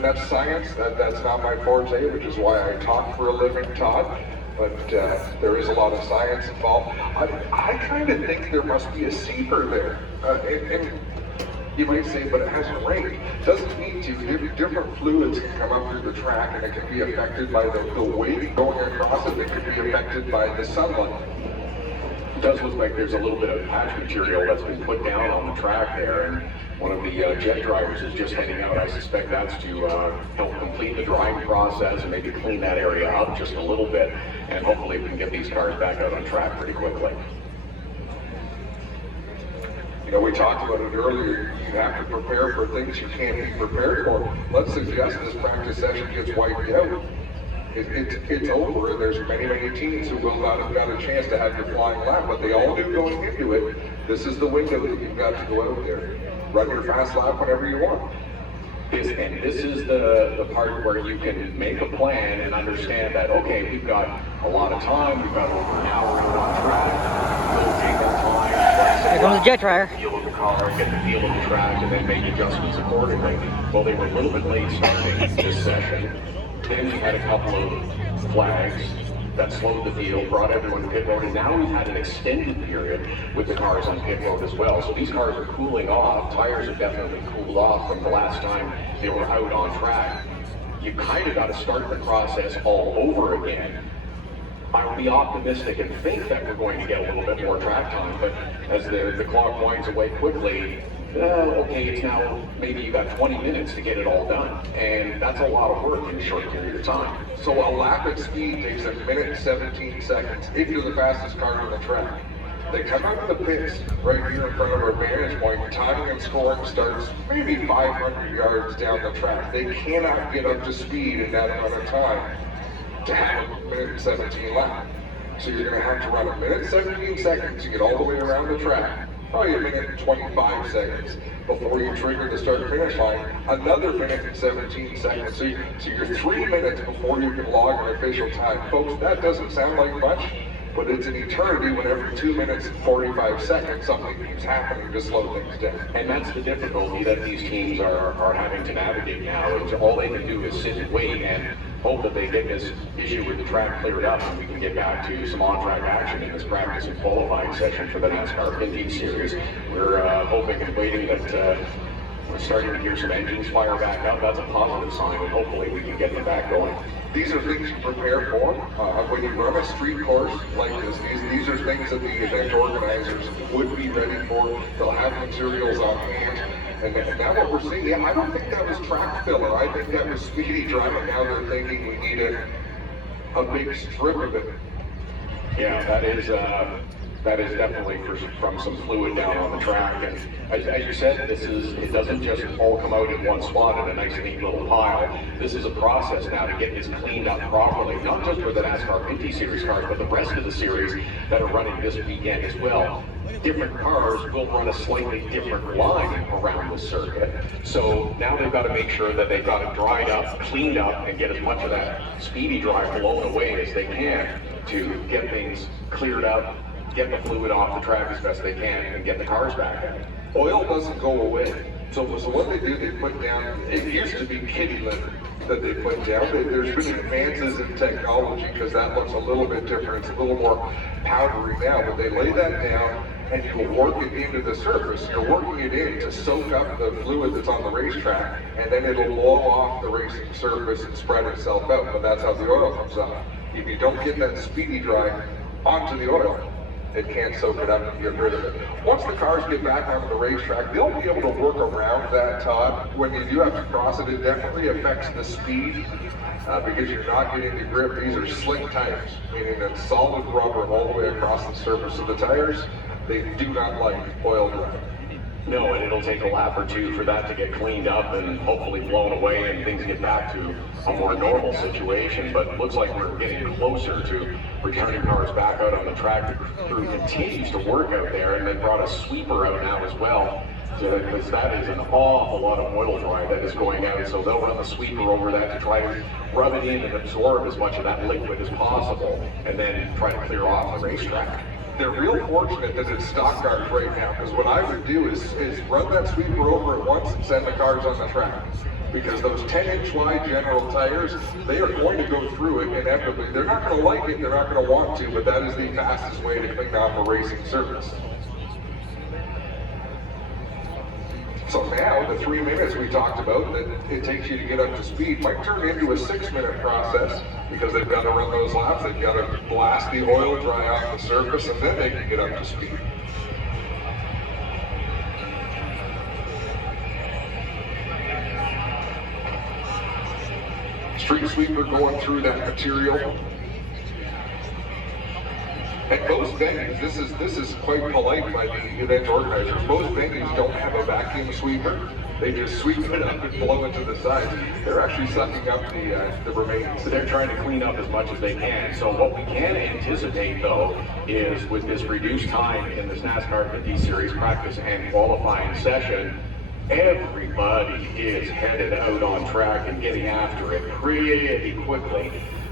That's science. That's not my forte, which is why I talk for a living, Todd. But there is a lot of science involved. I kind of think there must be a seeper there. And you might say, but it hasn't rained. Doesn't need to. Different fluids can come up through the track, and it can be affected by the weight going across it. It could be affected by the sunlight. It does look like there's a little bit of patch material that's been put down on the track there, and one of the jet drivers is just heading out. I suspect that's to help complete the drying process and maybe clean that area up just a little bit, and hopefully we can get these cars back out on track pretty quickly. You know, we talked about it earlier, you have to prepare for things you can't be prepared for. Let's suggest this practice session gets wiped out. It's over, and there's many teams who will not have got a chance to have your flying lap, but they all do going into it. This is the window that you've got to go out there. Run your fast lap whenever you want. This is the part where you can make a plan and understand that, okay, we've got a lot of time, we've got over an hour to on track, we'll take our time. Here comes the jet dryer. Feel of the car, get the feel of the track, and then make adjustments accordingly. Well, they were a little bit late starting this session. Then we had a couple of flags that slowed the field, brought everyone to pit road, and now we've had an extended period with the cars on pit road as well. So these cars are cooling off. Tires have definitely cooled off from the last time they were out on track. You kind of got to start the process all over again. I would be optimistic and think that we're going to get a little bit more track time, but as the clock winds away quickly, okay, it's now maybe you got 20 minutes to get it all done, and that's a lot of work in a short period of time. So a lap at speed takes 1 minute and 17 seconds if you're the fastest car on the track. They come out of the pits right here in front of our vantage point. Timing and scoring starts maybe 500 yards down the track. They cannot get up to speed in that amount of time to have a 1 minute and 17 lap. So you're going to have to run 1 minute and 17 seconds to get all the way around the track. Probably 1 minute and 25 seconds before you trigger the start-finish line. Another 1 minute and 17 seconds. So you're 3 minutes before you can log an official time. Folks, that doesn't sound like much, but it's an eternity when every 2 minutes and 45 seconds something keeps happening to slow things down. And that's the difficulty that these teams are having to navigate now. Is all they can do is sit and wait and hope that they get this issue with the track cleared up and we can get back to some on-track action in this practice and qualifying session for the NASCAR Indy Series. We're hoping and waiting that we're starting to hear some engines fire back up. That's a positive sign, and hopefully we can get them back going. These are things you prepare for. When you run a street course like this, these are things that the event organizers would be ready for. They'll have materials on hand. And now what we're seeing, I don't think that was track filler. I think that was speedy driving. Now they're thinking we need a big strip of it. Yeah, that is definitely from some fluid down on the track. And as you said, it doesn't just all come out in one spot in a nice neat little pile. This is a process now to get this cleaned up properly, not just for the NASCAR Indy Series cars, but the rest of the series that are running this weekend as well. Different cars will run a slightly different line around the circuit. So now they've got to make sure that they've got it dried up, cleaned up, and get as much of that speedy drive blown away as they can to get things cleared up, get the fluid off the track as best they can, and get the cars back out. Oil doesn't go away. So what they do, they put down, it used to be kitty litter that they put down. There's been advances in technology because that looks a little bit different. It's a little more powdery now, but they lay that down and you will work it into the surface. You're working it in to soak up the fluid that's on the racetrack, and then it'll blow off the racing surface and spread itself out, but that's how the oil comes off. If you don't get that speedy dry onto the oil, it can't soak it up and get rid of it. Once the cars get back onto the racetrack, they'll be able to work around that, Todd. When you do have to cross it, it definitely affects the speed because you're not getting the grip. These are slick tires, meaning that solid rubber all the way across the surface of the tires. They do not like oil dry. No, and it'll take a lap or two for that to get cleaned up and hopefully blown away and things get back to a more normal situation. But it looks like we're getting closer to returning cars back out on the track. The crew continues to work out there, and they brought a sweeper out now as well, because that is an awful lot of oil dry that is going out. So they'll run the sweeper over that to try to rub it in and absorb as much of that liquid as possible, and then try to clear off the racetrack. They're real fortunate that it's stock cars right now, because what I would do is run that sweeper over it once and send the cars on the track. because those 10-inch wide General tires, they are going to go through it inevitably. They're not going to like it, they're not going to want to, but that is the fastest way to clean off a racing surface. So now, the 3 minutes we talked about that it takes you to get up to speed might turn into a 6-minute process, because they've got to run those laps, they've got to blast the oil dry off the surface, and then they can get up to speed. Street sweeper going through that material. At most venues, this is quite polite by the event organizers. Most venues don't have a vacuum sweeper. They just sweep it up and blow it to the sides. They're actually sucking up the remains. So they're trying to clean up as much as they can. So what we can anticipate, though, is with this reduced time in this NASCAR 50 Series practice and qualifying session, everybody is headed out on track and getting after it pretty quickly.